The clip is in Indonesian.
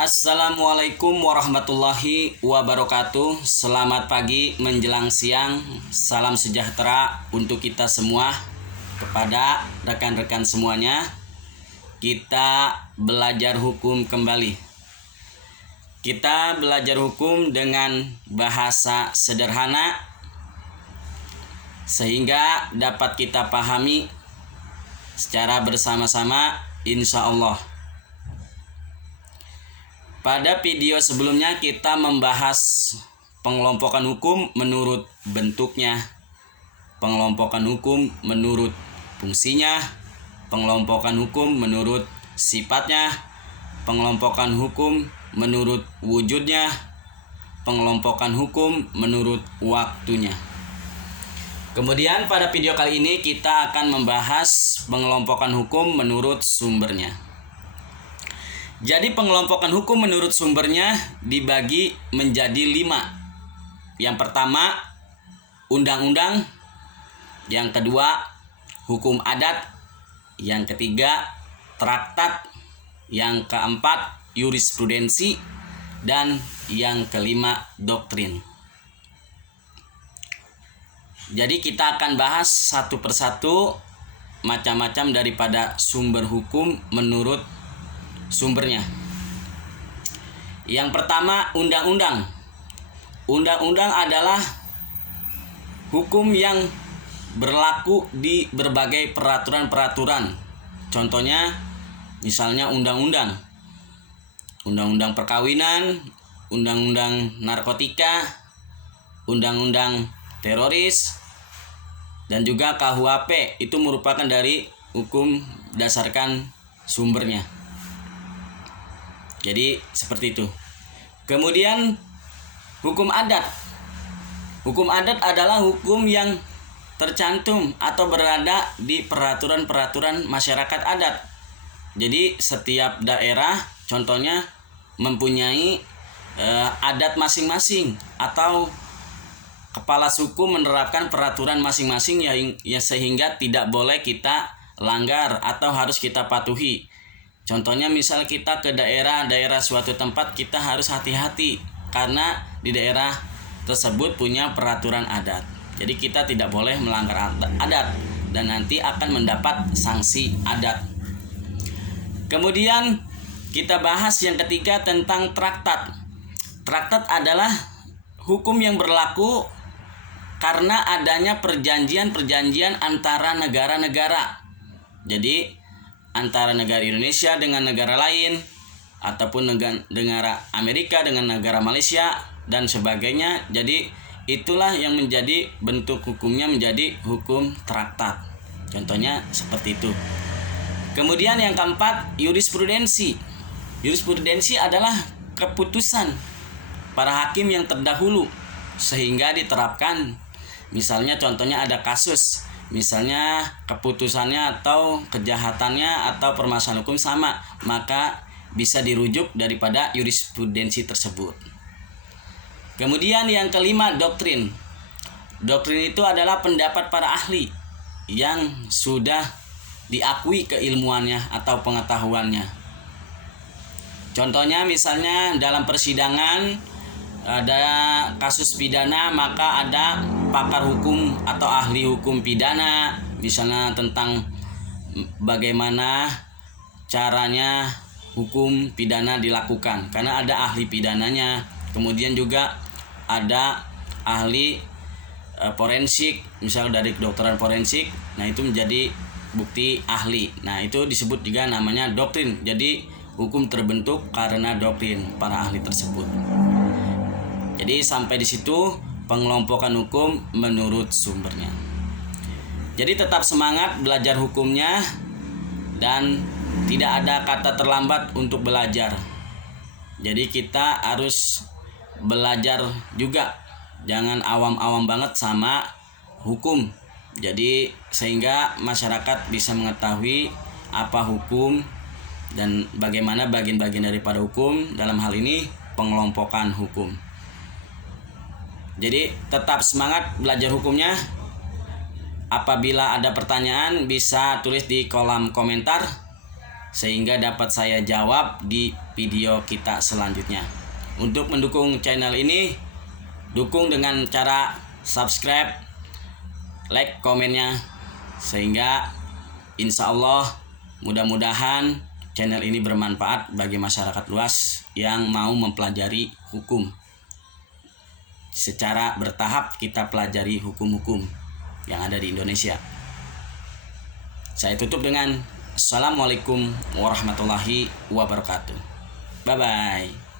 Assalamualaikum warahmatullahi wabarakatuh. Selamat pagi menjelang siang. Salam sejahtera untuk kita semua. Kepada rekan-rekan semuanya, kita belajar hukum kembali. Kita belajar hukum dengan bahasa sederhana sehingga dapat kita pahami secara bersama-sama, insya Allah. Pada video sebelumnya kita membahas pengelompokan hukum menurut bentuknya, pengelompokan hukum menurut fungsinya, pengelompokan hukum menurut sifatnya, pengelompokan hukum menurut wujudnya, pengelompokan hukum menurut waktunya. Kemudian pada video kali ini kita akan membahas pengelompokan hukum menurut sumbernya. Jadi pengelompokan hukum menurut sumbernya dibagi menjadi 5. Yang pertama, undang-undang. Yang kedua, hukum adat. Yang ketiga, traktat. Yang keempat, jurisprudensi. Dan yang kelima, doktrin. Jadi kita akan bahas satu persatu macam-macam daripada sumber hukum menurut sumbernya. Yang pertama, undang-undang. Undang-undang adalah hukum yang berlaku di berbagai peraturan-peraturan. Contohnya, misalnya undang-undang perkawinan, undang-undang narkotika, undang-undang teroris, dan juga KUHP. Itu merupakan dari hukum berdasarkan sumbernya. Jadi seperti itu. Kemudian hukum adat. Hukum adat adalah hukum yang tercantum atau berada di peraturan-peraturan masyarakat adat. Jadi setiap daerah contohnya mempunyai adat masing-masing atau kepala suku menerapkan peraturan masing-masing ya sehingga tidak boleh kita langgar atau harus kita patuhi. Contohnya misal kita ke daerah suatu tempat, kita harus hati-hati karena di daerah tersebut punya peraturan adat. Jadi kita tidak boleh melanggar adat dan nanti akan mendapat sanksi adat. Kemudian kita bahas yang ketiga tentang traktat. Traktat adalah hukum yang berlaku karena adanya perjanjian-perjanjian antara negara-negara. Jadi antara negara Indonesia dengan negara lain, ataupun negara Amerika dengan negara Malaysia dan sebagainya. Jadi itulah yang menjadi bentuk hukumnya menjadi hukum traktat. Contohnya seperti itu. Kemudian yang keempat, jurisprudensi. Jurisprudensi adalah keputusan para hakim yang terdahulu sehingga diterapkan. Misalnya contohnya ada kasus, misalnya keputusannya atau kejahatannya atau permasalahan hukum sama, maka bisa dirujuk daripada jurisprudensi tersebut. Kemudian yang kelima, doktrin. Doktrin itu adalah pendapat para ahli yang sudah diakui keilmuannya atau pengetahuannya. Contohnya misalnya dalam persidangan ada kasus pidana, maka ada pakar hukum atau ahli hukum pidana, misalnya tentang bagaimana caranya hukum pidana dilakukan, karena ada ahli pidananya. Kemudian juga ada ahli forensik, misalnya dari kedokteran forensik, nah itu menjadi bukti ahli. Nah itu disebut juga namanya doktrin. Jadi hukum terbentuk karena doktrin para ahli tersebut. Jadi sampai di situ pengelompokan hukum menurut sumbernya. Jadi tetap semangat belajar hukumnya dan tidak ada kata terlambat untuk belajar. Jadi kita harus belajar juga. Jangan awam-awam banget sama hukum. Jadi sehingga masyarakat bisa mengetahui apa hukum dan bagaimana bagian-bagian daripada hukum, dalam hal ini pengelompokan hukum. Jadi tetap semangat belajar hukumnya. Apabila ada pertanyaan bisa tulis di kolom komentar. sehingga dapat saya jawab di video kita selanjutnya. Untuk mendukung channel ini, dukung dengan cara subscribe, like, komennya, sehingga insya Allah mudah-mudahan channel ini bermanfaat bagi masyarakat luas yang mau mempelajari hukum. Secara bertahap kita pelajari hukum-hukum yang ada di Indonesia. Saya tutup dengan Assalamualaikum warahmatullahi wabarakatuh. Bye-bye.